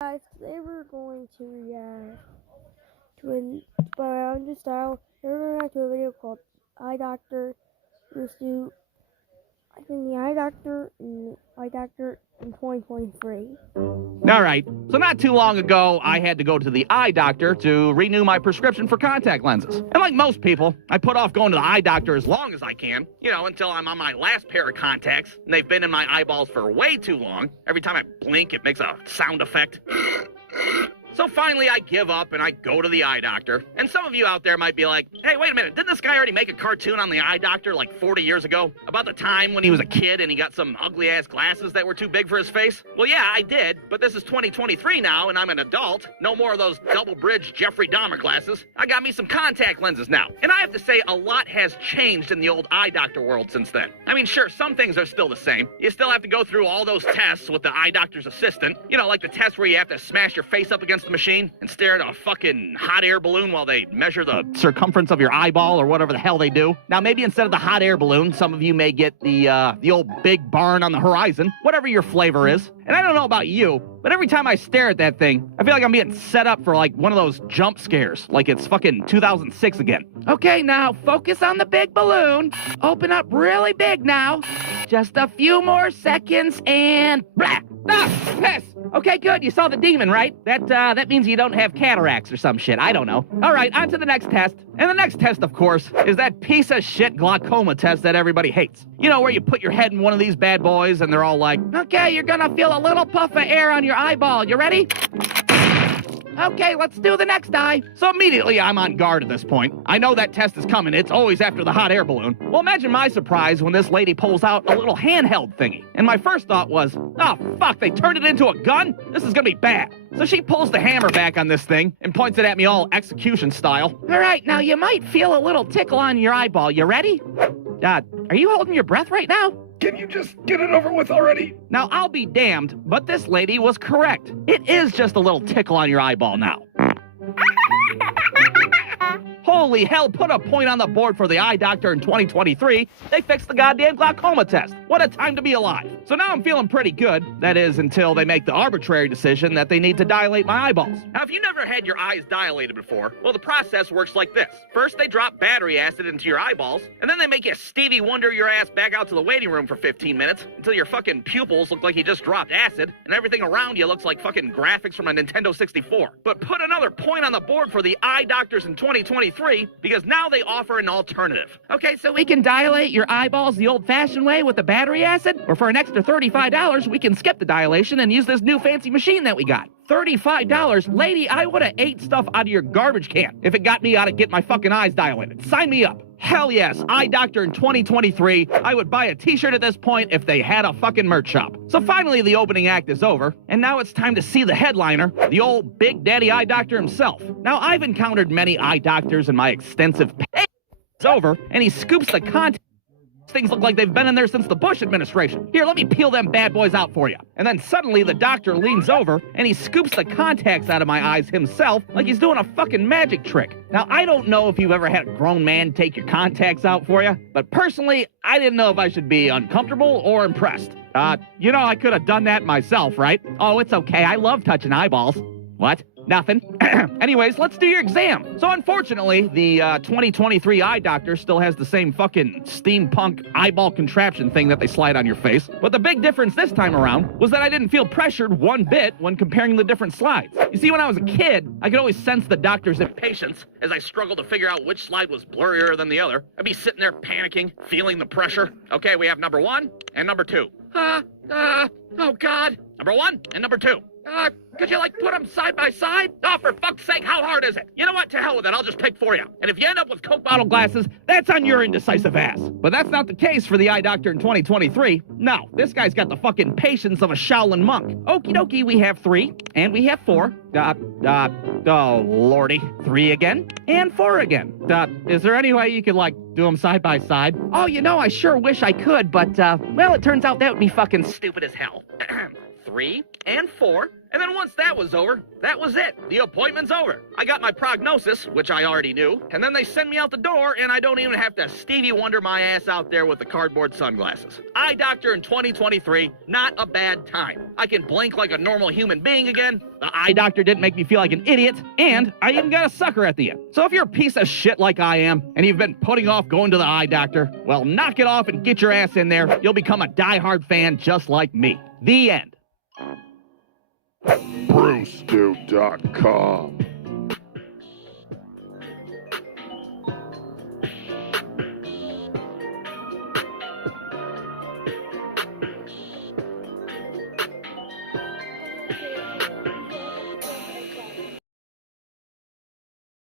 Guys, today we're going to react to an biology style. We're going to react to a video called Eye Doctor Brewstew. I think the Eye Doctor in 2023. Alright, so not too long ago, I had to go to the eye doctor to renew my prescription for contact lenses. And like most people, I put off going to the eye doctor as long as I can, until I'm on my last pair of contacts, and they've been in my eyeballs for way too long. Every time I blink, it makes a sound effect. So finally, I give up and I go to the eye doctor. And some of you out there might be like, hey, wait a minute, didn't this guy already make a cartoon on the eye doctor like 40 years ago? About the time when he was a kid and he got some ugly-ass glasses that were too big for his face? Well, yeah, I did, but this is 2023 now and I'm an adult. No more of those double-bridged Jeffrey Dahmer glasses. I got me some contact lenses now. And I have to say, a lot has changed in the old eye doctor world since then. I mean, sure, some things are still the same. You still have to go through all those tests with the eye doctor's assistant. Like the test where you have to smash your face up against the machine and stare at a fucking hot air balloon while they measure the circumference of your eyeball or whatever the hell they do. Now, maybe instead of the hot air balloon, some of you may get the old big barn on the horizon, whatever your flavor is. And I don't know about you, but every time I stare at that thing, I feel like I'm being set up for like one of those jump scares, like it's fucking 2006 again. Okay, now focus on the big balloon. Open up really big now. Just a few more seconds and blah. Ah, piss. Okay, good. You saw the demon, right? That means you don't have cataracts or some shit. I don't know. All right, on to the next test. And the next test, of course, is that piece of shit glaucoma test that everybody hates. Where you put your head in one of these bad boys and they're all like, okay, you're gonna feel a little puff of air on your eyeball. You ready? Okay, let's do the next eye. So immediately I'm on guard at this point. I know that test is coming. It's always after the hot air balloon. Well, imagine my surprise when this lady pulls out a little handheld thingy. And my first thought was, oh, fuck, they turned it into a gun? This is gonna be bad. So she pulls the hammer back on this thing and points it at me all execution style. All right, now you might feel a little tickle on your eyeball. You ready? Are you holding your breath right now? Can you just get it over with already? Now, I'll be damned, but this lady was correct. It is just a little tickle on your eyeball now. Holy hell, put a point on the board for the eye doctor in 2023. They fixed the goddamn glaucoma test. What a time to be alive. So now I'm feeling pretty good. That is, until they make the arbitrary decision that they need to dilate my eyeballs. Now, if you never had your eyes dilated before, well, the process works like this. First, they drop battery acid into your eyeballs, and then they make you Stevie Wonder your ass back out to the waiting room for 15 minutes until your fucking pupils look like you just dropped acid, and everything around you looks like fucking graphics from a Nintendo 64. But put another point on the board for the eye doctors in 2023, because now they offer an alternative. Okay, so we can dilate your eyeballs the old-fashioned way with the battery acid, or for an extra $35, we can skip the dilation and use this new fancy machine that we got. $35? Lady, I would have ate stuff out of your garbage can if it got me out of get my fucking eyes dilated. Sign me up. Hell yes, eye doctor in 2023. I would buy a t-shirt at this point if they had a fucking merch shop. So finally the opening act is over, and now it's time to see the headliner, the old Big Daddy eye doctor himself. Now I've encountered many eye doctors in my extensive it's over, and he scoops the content. Things look like they've been in there since the Bush administration. Here, let me peel them bad boys out for you. And then suddenly the doctor leans over and he scoops the contacts out of my eyes himself like he's doing a fucking magic trick. Now, I don't know if you've ever had a grown man take your contacts out for you, but personally, I didn't know if I should be uncomfortable or impressed. I could have done that myself, right? Oh, it's okay. I love touching eyeballs. What? Nothing. Anyways, let's do your exam. So unfortunately, the 2023 eye doctor still has the same fucking steampunk eyeball contraption thing that they slide on your face. But the big difference this time around was that I didn't feel pressured one bit when comparing the different slides. You see, when I was a kid, I could always sense the doctor's impatience as I struggled to figure out which slide was blurrier than the other. I'd be sitting there panicking, feeling the pressure. Okay, we have number 1 and number 2. Oh God. Number 1 and number 2. Could you, put them side by side? Oh, for fuck's sake, how hard is it? You know what? To hell with it. I'll just pick for you. And if you end up with Coke bottle glasses, that's on your indecisive ass. But that's not the case for the eye doctor in 2023. No, this guy's got the fucking patience of a Shaolin monk. Okie dokie, we have 3, and we have 4. Oh, lordy. 3 again, and 4 again. Is there any way you could, do them side by side? Oh, I sure wish I could, but, well, it turns out that would be fucking stupid as hell. 3 and 4, And then once that was over, that was it. The appointment's over. I got my prognosis, which I already knew, and then they send me out the door, and I don't even have to Stevie Wonder my ass out there with the cardboard sunglasses. Eye doctor in 2023, not a bad time. I can blink like a normal human being again. The eye doctor didn't make me feel like an idiot, and I even got a sucker at the end. So if you're a piece of shit like I am, and you've been putting off going to the eye doctor, well, knock it off and get your ass in there. You'll become a diehard fan just like me. The end. Brewstew.com